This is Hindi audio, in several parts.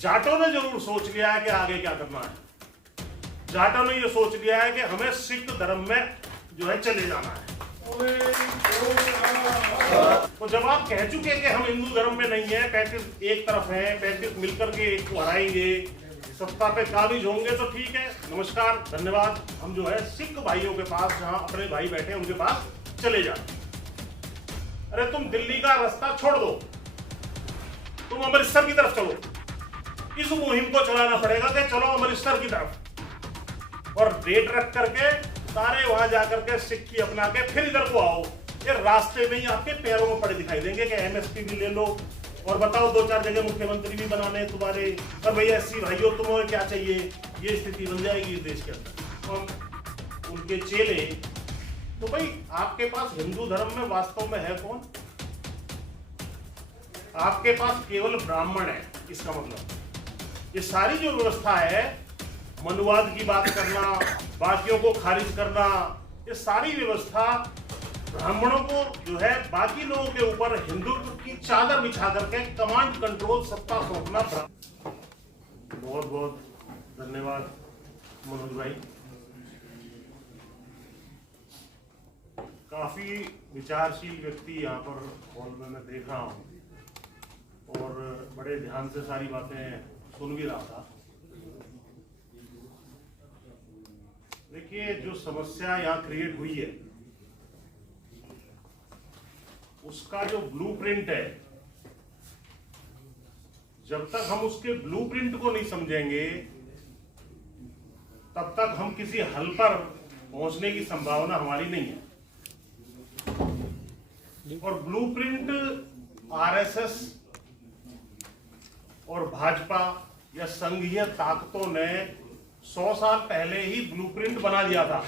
जाटों ने जरूर सोच लिया है कि आगे क्या करना है। जाटों ने ये सोच लिया है कि हमें सिख धर्म में जो है चले जाना है। तो जब आप कह चुके कि हम हिंदू धर्म में नहीं है, 35 एक तरफ है, 35 मिलकर के एक को हराएंगे, सत्ता पे काबिज होंगे, तो ठीक है, नमस्कार, धन्यवाद। हम जो है सिख भाइयों के पास, जहां अपने भाई बैठे हैं उनके पास चले जाते। अरे तुम दिल्ली का रास्ता छोड़ दो, तुम अमृतसर की तरफ चलो। इस मुहिम को चलाना पड़ेगा कि चलो अमृतसर की तरफ, और डेट रख करके सारे वहां जाकर के सिक्की अपना के फिर इधर को आओ। ये रास्ते में ही आपके पैरों में पड़े दिखाई देंगे कि एमएसपी भी ले लो, और बताओ 2-4 जगह मुख्यमंत्री भी बनाने तुम्हारे, और भैया एससी भाइयों तुम्हें क्या चाहिए, ये स्थिति बन जाएगी इस देश के अंदर। तो उनके चेले, तो भाई आपके पास हिंदू धर्म में वास्तव में है कौन? आपके पास केवल ब्राह्मण है। इसका मतलब ये सारी जो व्यवस्था है, मनुवाद की बात करना, बाकियों को खारिज करना, ये सारी व्यवस्था ब्राह्मणों को जो है बाकी लोगों के ऊपर हिंदुत्व की चादर बिछा करके कमांड कंट्रोल सत्ता सौंपना। बहुत बहुत धन्यवाद मनोज भाई। काफी विचारशील व्यक्ति यहाँ पर हॉल में मैं देख रहा हूँ, और बड़े ध्यान से सारी बातें सुन भी रहा था। देखिए, जो समस्या यहाँ क्रिएट हुई है उसका जो ब्लूप्रिंट है, जब तक हम उसके ब्लूप्रिंट को नहीं समझेंगे तब तक हम किसी हल पर पहुंचने की संभावना हमारी नहीं है। और ब्लूप्रिंट आरएसएस और भाजपा या संघीय ताकतों ने 100 साल पहले ही ब्लूप्रिंट बना दिया था।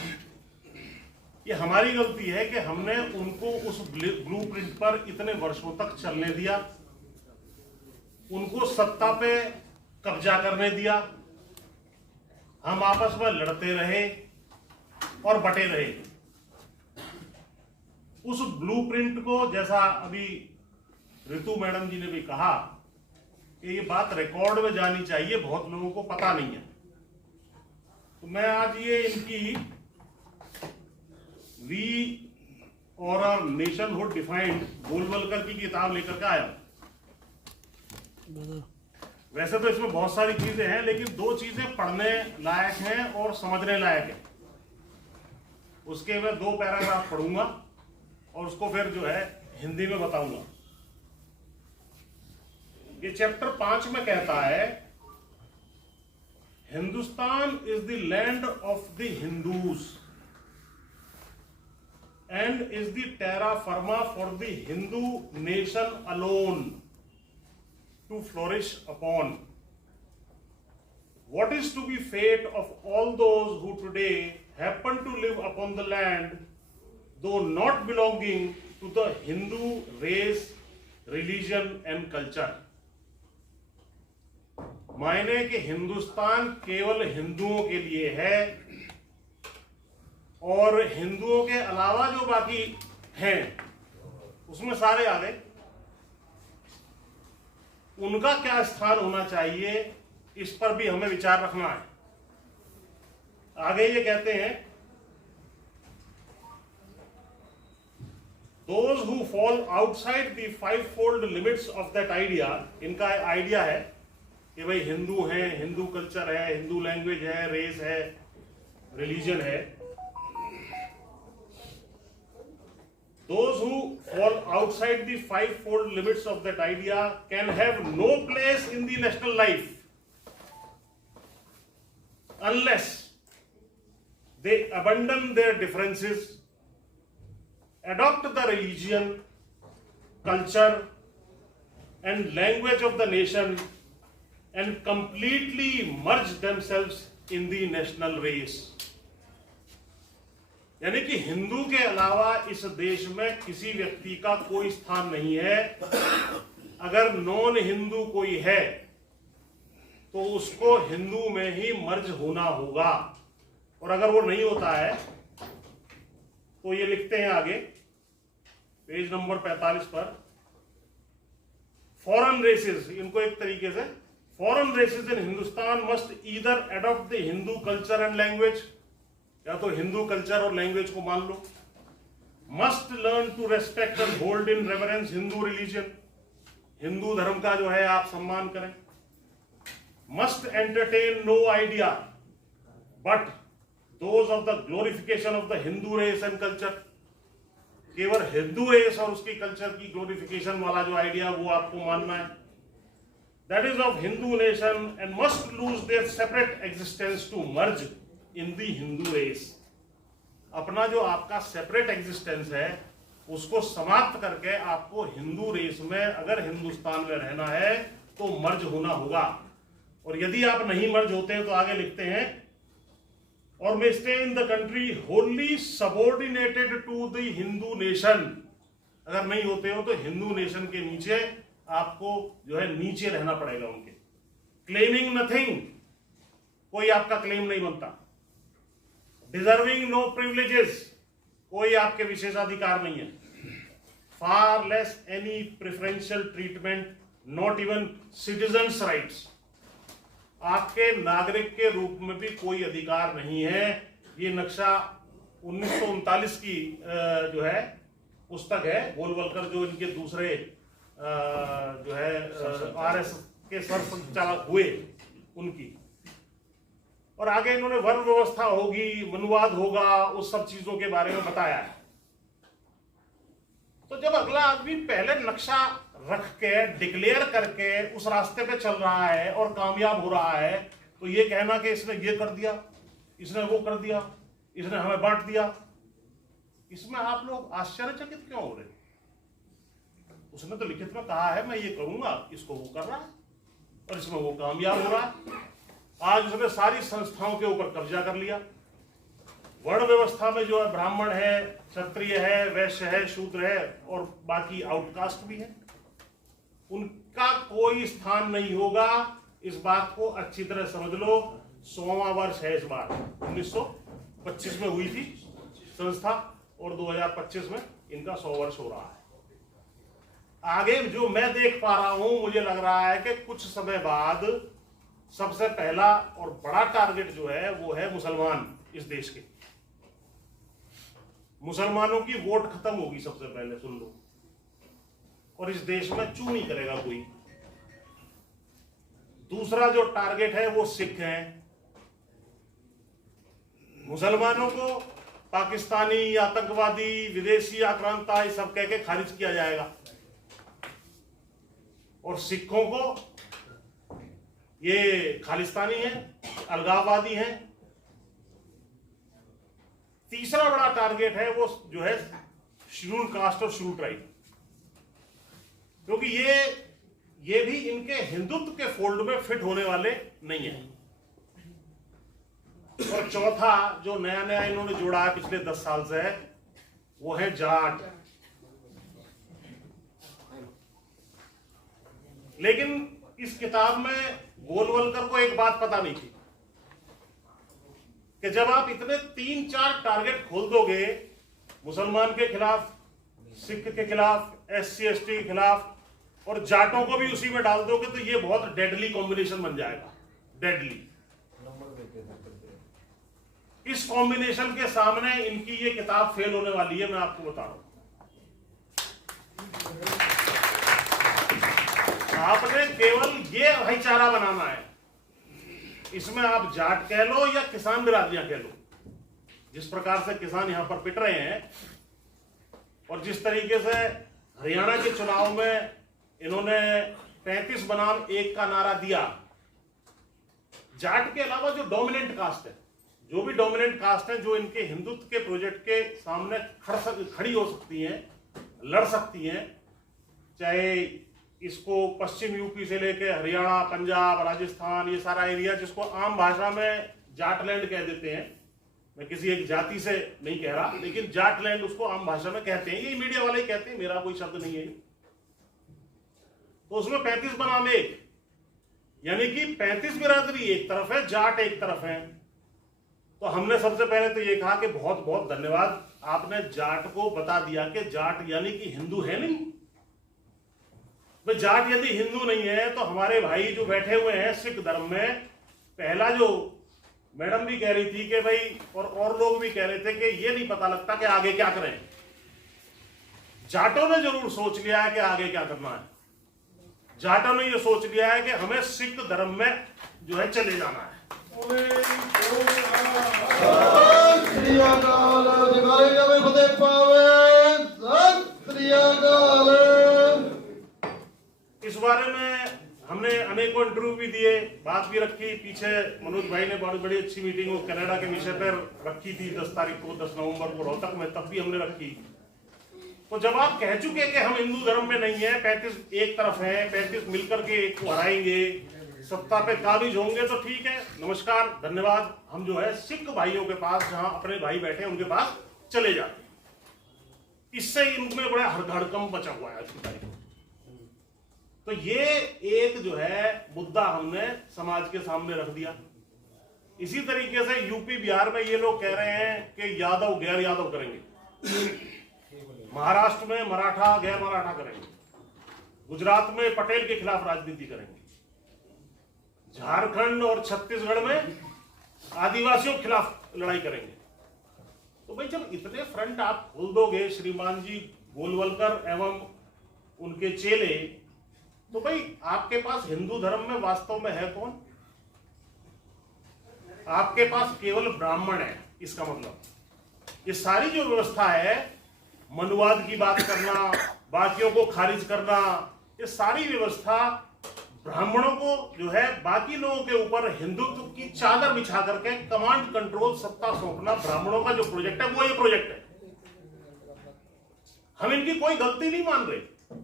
ये हमारी गलती है कि हमने उनको उस ब्लूप्रिंट पर इतने वर्षों तक चलने दिया, उनको सत्ता पे कब्जा करने दिया। हम आपस में लड़ते रहे और बटे रहे। उस ब्लूप्रिंट को, जैसा अभी ऋतु मैडम जी ने भी कहा कि ये बात रिकॉर्ड में जानी चाहिए, बहुत लोगों को पता नहीं है। तो मैं आज ये इनकी वी और आर नेशनहुड डिफाइंड गोलवलकर की किताब लेकर के आया। वैसे तो इसमें बहुत सारी चीजें हैं, लेकिन 2 चीजें पढ़ने लायक हैं और समझने लायक है। उसके मैं 2 पैराग्राफ पढ़ूंगा और उसको फिर जो है हिंदी में बताऊंगा। ये चैप्टर 5 में कहता है, Hindustan is the land of the Hindus and is the terra firma for the Hindu nation alone to flourish upon. What is to be fate of all those who today happen to live upon the land, though not belonging to the Hindu race, religion and culture? मायने कि हिंदुस्तान केवल हिंदुओं के लिए है, और हिंदुओं के अलावा जो बाकी हैं उसमें सारे आ गए। उनका क्या स्थान होना चाहिए, इस पर भी हमें विचार रखना है। आगे ये कहते हैं, those who fall outside the fivefold limits of that idea, इनका आइडिया है कि भाई हिंदू हैं, हिंदू कल्चर है, हिंदू लैंग्वेज है, रेस है, रिलीजन है। Those who fall outside the fivefold limits of that idea can have no place in the national life unless they abandon their differences, adopt the religion, culture and language of the nation and completely merge themselves in the national race. यानी कि हिंदू के अलावा इस देश में किसी व्यक्ति का कोई स्थान नहीं है। अगर नॉन हिंदू कोई है तो उसको हिंदू में ही मर्ज होना होगा, और अगर वो नहीं होता है तो ये लिखते हैं आगे पेज नंबर 45 पर, फॉरेन रेसेस, इनको एक तरीके से foreign races in Hindustan must either adopt the Hindu culture and language, या तो हिंदू कल्चर और लैंग्वेज को मान लो, must learn to respect and hold in reverence Hindu religion, Hindu धर्म का जो है आप सम्मान करें, must entertain no idea but those of the glorification of the Hindu race and culture, केवल हिंदू रेस और उसकी कल्चर की ग्लोरिफिकेशन वाला जो आइडिया वो आपको मानना है, that is of Hindu nation and must lose their separate existence to merge in the Hindu race. अपना जो आपका सेपरेट एग्जिस्टेंस है उसको समाप्त करके आपको हिंदू रेस में अगर हिंदुस्तान में रहना है तो मर्ज होना होगा, और यदि आप नहीं मर्ज होते हैं तो आगे लिखते हैं और may stay in the country wholly subordinated to the Hindu nation, अगर नहीं होते हो तो हिंदू नेशन के नीचे आपको जो है नीचे रहना पड़ेगा उनके। क्लेमिंग नथिंग, कोई आपका क्लेम नहीं बनता। डिजर्विंग नो प्रिविलेजेस, कोई आपके विशेषाधिकार नहीं है। Far less any preferential treatment, not even citizens rights, आपके नागरिक के रूप में भी कोई अधिकार नहीं है। ये नक्शा 1939 की जो है पुस्तक है, गोलवलकर जो इनके दूसरे जो है आरएस के सरसंघचालक हुए उनकी, और आगे इन्होंने वर्ण व्यवस्था होगी, मनुवाद होगा, उस सब चीजों के बारे में बताया है। तो जब अगला आदमी पहले नक्शा रख के डिक्लेयर करके उस रास्ते पे चल रहा है और कामयाब हो रहा है, तो ये कहना कि इसने ये कर दिया, इसने वो कर दिया, इसने हमें बांट दिया, इसमें आप लोग आश्चर्यचकित क्यों हो रहे? उसने तो लिखित में कहा है मैं ये करूंगा, इसको वो कर रहा है और इसमें वो कामयाब हो रहा है। आज उसने सारी संस्थाओं के ऊपर कब्जा कर लिया। वर्ण व्यवस्था में जो है ब्राह्मण है, क्षत्रिय है, वैश्य है, शूद्र है और बाकी आउटकास्ट भी है, उनका कोई स्थान नहीं होगा। इस बात को अच्छी तरह समझ लो। 100वां वर्ष है इस बार, 1925 में हुई थी संस्था और 2025 में इनका 100 वर्ष हो रहा है। आगे जो मैं देख पा रहा हूं, मुझे लग रहा है कि कुछ समय बाद सबसे पहला और बड़ा टारगेट जो है वो है मुसलमान। इस देश के मुसलमानों की वोट खत्म होगी सबसे पहले, सुन लो, और इस देश में चू नहीं करेगा कोई। दूसरा जो टारगेट है वो सिख हैं। मुसलमानों को पाकिस्तानी, आतंकवादी, विदेशी आक्रांता ये सब कह के खारिज किया जाएगा, और सिखों को ये खालिस्तानी है, अलगाववादी हैं। तीसरा बड़ा टारगेट है वो जो है शेड्यूल कास्ट और शेड्यूल ट्राइब, क्योंकि ये भी इनके हिंदुत्व के फोल्ड में फिट होने वाले नहीं है। और चौथा जो नया नया इन्होंने जोड़ा है पिछले 10 साल से है वो है जाट। लेकिन इस किताब में गोलवलकर को एक बात पता नहीं थी कि जब आप इतने 3-4 टारगेट खोल दोगे, मुसलमान के खिलाफ, सिख के खिलाफ, SC ST के खिलाफ और जाटों को भी उसी में डाल दोगे, तो ये बहुत डेडली कॉम्बिनेशन बन जाएगा। डेडली। इस कॉम्बिनेशन के सामने इनकी ये किताब फेल होने वाली है, मैं आपको बता रहा हूं। आपने केवल ये भाईचारा बनाना है, इसमें आप जाट कह लो या किसान बिरादरियां कह लो। जिस प्रकार से किसान यहां पर पिट रहे हैं और जिस तरीके से हरियाणा के चुनाव में इन्होंने 35 बनाम 1 का नारा दिया, जाट के अलावा जो डोमिनेंट कास्ट है, जो भी डोमिनेंट कास्ट है, जो इनके हिंदुत्व के प्रोजेक्ट के सामने खड़ी हो सकती हैं, लड़ सकती हैं, चाहे इसको पश्चिम यूपी से लेके हरियाणा, पंजाब, राजस्थान, ये सारा एरिया जिसको आम भाषा में जाटलैंड कह देते हैं, मैं किसी एक जाति से नहीं कह रहा, लेकिन जाटलैंड उसको आम भाषा में कहते हैं, ये मीडिया वाले ही कहते हैं, मेरा कोई शब्द नहीं है। तो उसमें 35 बनाम 1, यानी कि 35 बिरादरी एक तरफ है, जाट एक तरफ है। तो हमने सबसे पहले तो ये कहा कि बहुत बहुत धन्यवाद, आपने जाट को बता दिया कि जाट यानी कि हिंदू है नहीं। भाई जाट यदि हिंदू नहीं है तो हमारे भाई जो बैठे हुए हैं सिख धर्म में, पहला जो मैडम भी कह रही थी कि भाई और लोग भी कह रहे थे कि ये नहीं पता लगता कि आगे क्या करें। जाटों ने जरूर सोच लिया है कि आगे क्या करना है। जाटों ने ये सोच लिया है कि हमें सिख धर्म में जो है चले जाना है। इस बारे में हमने अनेकों इंटरव्यू भी दिए, बात भी रखी। पीछे मनोज भाई ने बहुत बड़ी अच्छी मीटिंग वो कनाडा के विषय पर रखी थी 10 तारीख को, 10 नवंबर को रोहतक में, तब भी हमने रखी। तो जब आप कह चुके कि हम हिंदू धर्म में नहीं है, 35 एक तरफ है, 35 मिलकर के एक को हराएंगे, सत्ता पे काबिज होंगे, तो ठीक है, नमस्कार, धन्यवाद। हम जो है सिख भाइयों के पास, जहां अपने भाई बैठे हैं उनके पास चले जाते हैं। इससे इनमें बड़ा हड़कंप बचा हुआ है आज की तारीख में। तो ये एक जो है मुद्दा हमने समाज के सामने रख दिया। इसी तरीके से यूपी बिहार में ये लोग कह रहे हैं कि यादव गैर यादव करेंगे, महाराष्ट्र में मराठा गैर मराठा करेंगे, गुजरात में पटेल के खिलाफ राजनीति करेंगे, झारखंड और छत्तीसगढ़ में आदिवासियों के खिलाफ लड़ाई करेंगे। तो भाई जब इतने फ्रंट आप खोल दोगे श्रीमान जी गोलवलकर एवं उनके चेले, तो भाई आपके पास हिंदू धर्म में वास्तव में है कौन? आपके पास केवल ब्राह्मण है। इसका मतलब ये सारी जो व्यवस्था है, मनुवाद की बात करना, बाकियों को खारिज करना, ये सारी व्यवस्था ब्राह्मणों को जो है बाकी लोगों के ऊपर हिंदुत्व की चादर बिछा करके कमांड कंट्रोल सत्ता सौंपना, ब्राह्मणों का जो प्रोजेक्ट है वो ये प्रोजेक्ट है। हम इनकी कोई गलती नहीं मान रहे।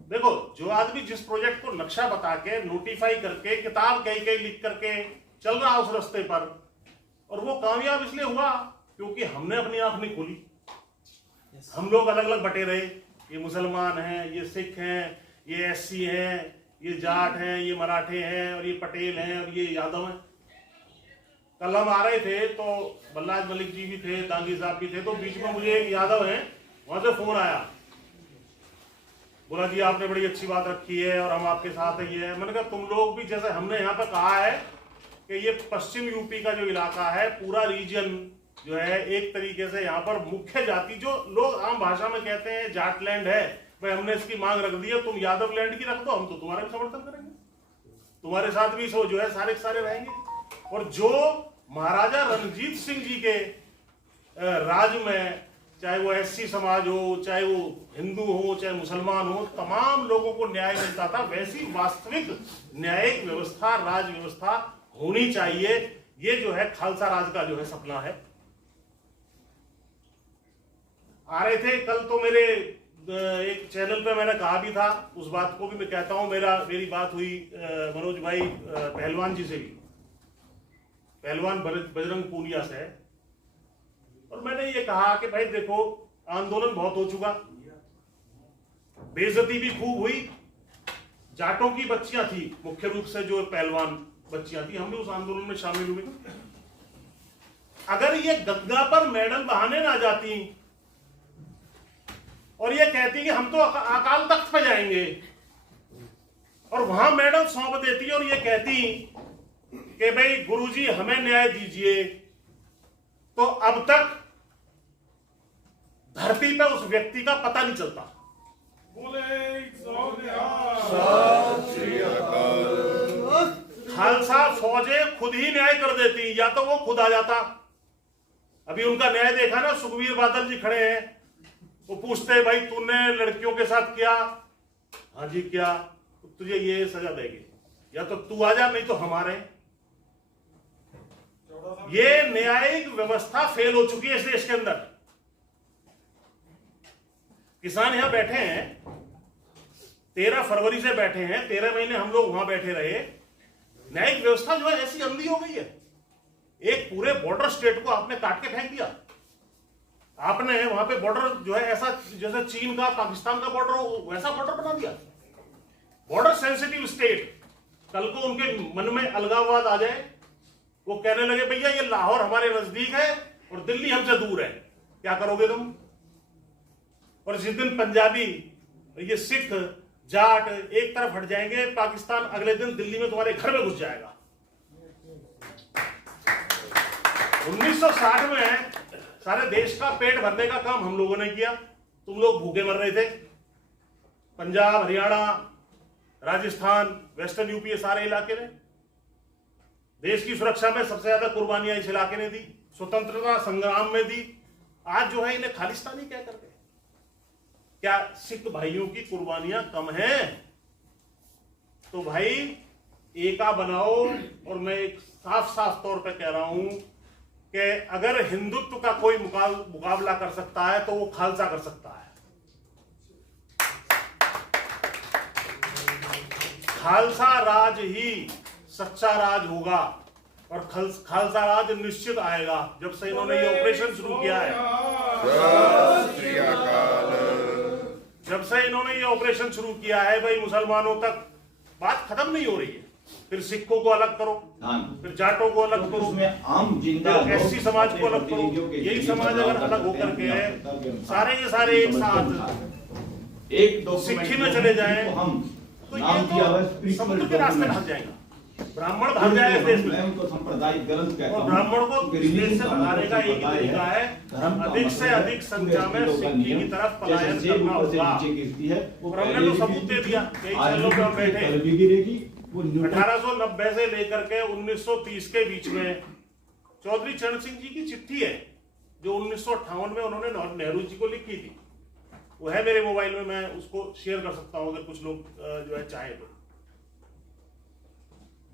देखो, जो आदमी जिस प्रोजेक्ट को नक्शा बता के, नोटिफाई करके, किताब कहीं लिख करके चल रहा उस रास्ते पर, और वो कामयाब इसलिए हुआ क्योंकि हमने अपनी आंख नहीं खोली। हम लोग अलग अलग बटे रहे, ये मुसलमान हैं, ये सिख हैं, ये एससी हैं, ये जाट हैं, ये मराठे हैं, और ये पटेल हैं, और ये यादव हैं। कल हम आ रहे थे तो बल्लाज मलिक जी भी थे, दांगी साहब भी थे, तो बीच में मुझे एक यादव है, वहां से फोन आया, बोला जी आपने बड़ी अच्छी बात रखी है और हम आपके साथ ही है। मैंने कहा तुम लोग भी, जैसे हमने यहाँ पे कहा है कि ये पश्चिम यूपी का जो इलाका है, पूरा रीजन जो है, एक तरीके से यहाँ पर मुख्य जाति जो लोग आम भाषा में कहते हैं जाट लैंड है, भाई हमने इसकी मांग रख दी है, तुम यादव लैंड की रख दो, हम तो तुम्हारा भी समर्थन करेंगे, तुम्हारे साथ भी जो है सारे सारे रहेंगे। और जो महाराजा रणजीत सिंह जी के राज में, चाहे वो एससी समाज हो, चाहे वो हिंदू हो, चाहे मुसलमान हो, तमाम लोगों को न्याय मिलता था, वैसी वास्तविक न्यायिक व्यवस्था, राज व्यवस्था होनी चाहिए। ये जो है खालसा राज का जो है सपना है। आ रहे थे कल, तो मेरे एक चैनल पे मैंने कहा भी था, उस बात को भी मैं कहता हूं, मेरी बात हुई मनोज भाई पहलवान जी से भी, पहलवान बजरंग पूनिया से, और मैंने ये कहा कि भाई देखो, आंदोलन बहुत हो चुका, बेइज्जती भी खूब हुई, जाटों की बच्चियां थी मुख्य रूप से, जो पहलवान बच्चियां थी, हम भी उस आंदोलन में शामिल हुए। अगर ये गंगा पर मेडल बहाने ना जाती और ये कहती कि हम तो अकाल तख्त पे जाएंगे, और वहां मेडल सौंप देती और ये कहती कि भाई गुरुजी हमें न्याय दीजिए, तो अब तक धरती पे उस व्यक्ति का पता नहीं चलता। खालसा फौजें खुद ही न्याय कर देती, या तो वो खुद आ जाता। अभी उनका न्याय देखा ना, सुखबीर बादल जी खड़े हैं, वो पूछते भाई तूने लड़कियों के साथ किया? हाँ जी किया, तो तुझे ये सजा देंगे, या तो तू आ जा, नहीं तो हमारे। ये न्यायिक व्यवस्था फेल हो चुकी है इस देश के अंदर। किसान यहां बैठे हैं, 13 फरवरी से बैठे हैं, 13 महीने हम लोग वहां बैठे रहे। न्यायिक व्यवस्था जो है ऐसी अंधी हो गई है। एक पूरे बॉर्डर स्टेट को आपने काट के फेंक दिया। आपने वहां पे बॉर्डर जो है ऐसा, जैसे चीन का पाकिस्तान का बॉर्डर हो, वैसा बॉर्डर बना दिया। Border sensitive state. कल को उनके मन में अलगाववाद आ जाए, वो कहने लगे भैया ये लाहौर हमारे नजदीक है और दिल्ली हमसे दूर है, क्या करोगे तुम? और जिस दिन पंजाबी, ये सिख जाट एक तरफ हट जाएंगे, पाकिस्तान अगले दिन दिल्ली में तुम्हारे घर में घुस जाएगा। 1960 में सारे देश का पेट भरने का काम हम लोगों ने किया, तुम लोग भूखे मर रहे थे। पंजाब, हरियाणा, राजस्थान, वेस्टर्न यूपी, ये सारे इलाके ने देश की सुरक्षा में सबसे ज्यादा कुर्बानियां इस इलाके ने दी, स्वतंत्रता संग्राम में दी। आज जो है इन्हें खालिस्तानी कह करके, क्या सिख भाइयों की कुर्बानियां कम हैं? तो भाई एका बनाओ। और मैं एक साफ साफ तौर पे कह रहा हूं कि अगर हिंदुत्व का कोई मुकाबला कर सकता है तो वो खालसा कर सकता है। खालसा राज ही सच्चा राज होगा और खालसा राज निश्चित आएगा। जब से इन्होंने ये ऑपरेशन शुरू किया है, जब से इन्होंने ये ऑपरेशन शुरू किया है भाई, मुसलमानों तक बात खत्म नहीं हो रही है। फिर सिखों को अलग करो, फिर जाटों को अलग करो, फिर एससी समाज को अलग करो। यही समाज अगर अलग होकर के सारे के सारे एक साथ एक सिक्खी में चले जाएं तो ये तो समुद्र के रास्ते भाग जाएगा, ब्राह्मण भाग जाएगा इस देश में। और ब्राह्मण को देश से भगाने का एक ही तरीका है, अधिक से अधिक संख्या में सिक्खी की तरफ पलायन करना होगा। और हमने तो सबूत दे दिया, कई सालों में हम बैठे 1890 से लेकर के 1930 के बीच में चौधरी चरण सिंह जी की चिट्ठी है जो 1958 में उन्होंने नेहरू जी को लिखी थी। वो है मेरे मोबाइल में, मैं उसको शेयर कर सकता हूं अगर कुछ लोग जो है चाहे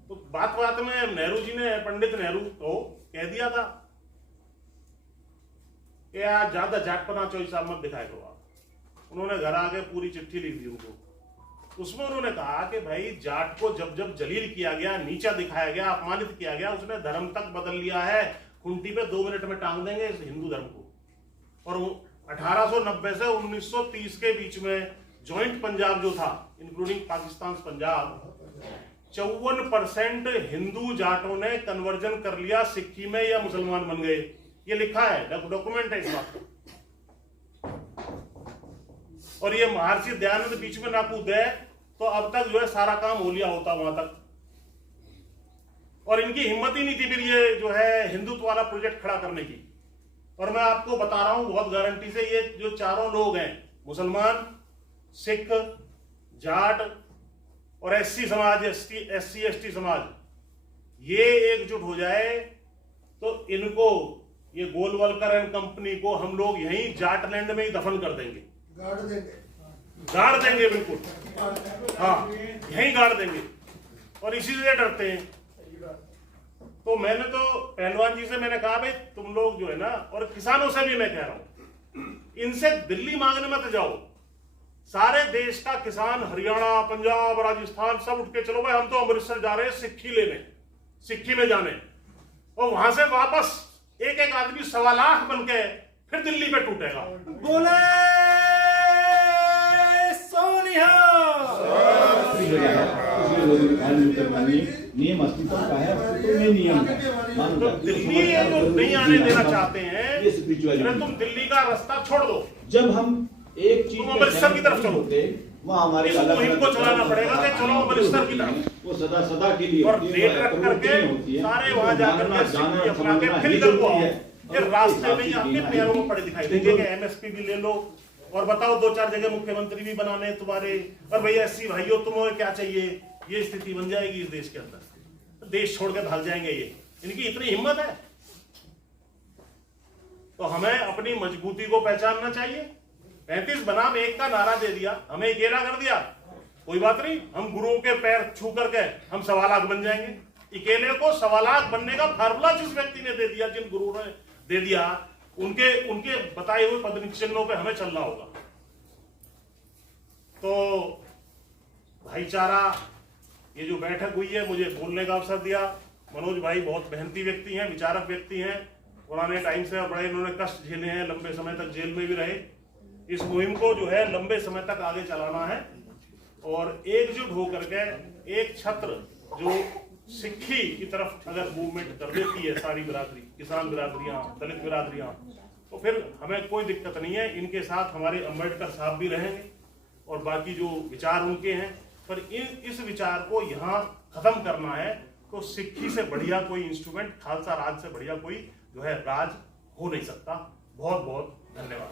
तो बात बात में नेहरू जी ने, पंडित नेहरू को कह दिया था कि यार ज्यादा जाटपना चोई साहब मत दिखाया करो आप। उन्होंने घर आके पूरी चिट्ठी लिख दी उनको। उसमें उन्होंने कहा कि भाई जाट को जब जब जलील किया गया, नीचा दिखाया गया, अपमानित किया गया, उसने धर्म तक बदल लिया है। खूंटी पे 2 मिनट में टांग देंगे इस हिंदू धर्म को। और 1890 से 1930 के बीच में जॉइंट पंजाब जो था, इंक्लूडिंग पाकिस्तान पंजाब, 54% हिंदू जाटों ने कन्वर्जन कर लिया सिक्खी में या मुसलमान बन गए। ये लिखा है, डॉक्यूमेंट है इस बात का। और ये महर्षि दयानंद बीच में ना कूदे तो अब तक जो है सारा काम हो लिया होता वहां तक। और इनकी हिम्मत ही नहीं थी फिर ये जो है हिंदुत्व वाला प्रोजेक्ट खड़ा करने की। और मैं आपको बता रहा हूं बहुत गारंटी से, ये जो चारों लोग हैं, मुसलमान, सिख, जाट और एससी समाज, एससी एसटी समाज, ये एकजुट हो जाए तो इनको, ये गोलवलकर एंड कंपनी को हम लोग यहीं जाटलैंड में ही दफन कर देंगे, गाड़ देंगे बिल्कुल। हाँ, यहीं गाड़ देंगे। और इसी से डरते हैं। तो मैंने तो पहलवान जी से मैंने कहा भाई तुम लोग जो है ना, और किसानों से भी मैं कह रहा हूं, इनसे दिल्ली मांगने मत जाओ। सारे देश का किसान, हरियाणा, पंजाब, राजस्थान, सब उठ के चलो भाई हम तो अमृतसर जा रहे हैं सिक्खी लेने, सिक्खी में जाने। और वहां से वापस एक एक आदमी 1.25 लाख बन के फिर दिल्ली पे टूटेगा। बोले नियम अस्तित्व का है, अस्तित्व में नियम है। तो दिल्ली ये जो नहीं आने देना चाहते हैं, ये स्पिरिचुअलिटी, तुम दिल्ली का रास्ता छोड़ दो। जब हम एक चीज अमृतसर की तरफ चलो, वहाँ हमारे मुहिम को चलाना पड़ेगा कि चलो अमृतसर की तरफ। वो सदा सदा के लिए और डेट रख करके सारे वहां जाकर के अपना के फिर इधर को आओ। फिर रास्ते में ये अपने पैरों में पड़े दिखाई देंगे कि एमएसपी भी ले लो और बताओ 2-4 जगह मुख्यमंत्री भी बनाने तुम्हारे, और भैया एससी भाइयों तुम्हें क्या चाहिए। ये स्थिति बन जाएगी इस देश के अंदर, देश छोड़ के भाग जाएंगे ये। इनकी इतनी हिम्मत है तो हमें अपनी मजबूती को पहचानना चाहिए। 35 बनाम 1 का नारा दे दिया, हमें अकेला कर दिया, कोई बात नहीं, हम गुरुओं के पैर छू करके हम 1.25 लाख बन जाएंगे। अकेले को 1.25 लाख बनने का फार्मूला जिस व्यक्ति ने दे दिया, जिन गुरुओं ने दे दिया, उनके बताए हुए पद चिन्हों पे हमें चलना होगा। तो भाईचारा, ये जो बैठक हुई है, मुझे बोलने का अवसर दिया। मनोज भाई बहुत मेहनती व्यक्ति हैं, विचारक व्यक्ति हैं, पुराने टाइम से बड़े इन्होंने कष्ट झेले हैं, लंबे समय तक जेल में भी रहे। इस मुहिम को जो है लंबे समय तक आगे चलाना है और एकजुट होकर के एक छत्र जो सिक्खी की तरफ अगर मूवमेंट कर देती है सारी बिरादरी, किसान बिरादरियां, दलित बिरादरियां, तो फिर हमें कोई दिक्कत नहीं है। इनके साथ हमारे अम्बेडकर साहब भी रहेंगे, और बाकी जो विचार उनके हैं, पर इस विचार को यहाँ खत्म करना है तो सिक्खी से बढ़िया कोई इंस्ट्रूमेंट, खालसा राज से बढ़िया कोई जो है राज हो नहीं सकता। बहुत बहुत धन्यवाद।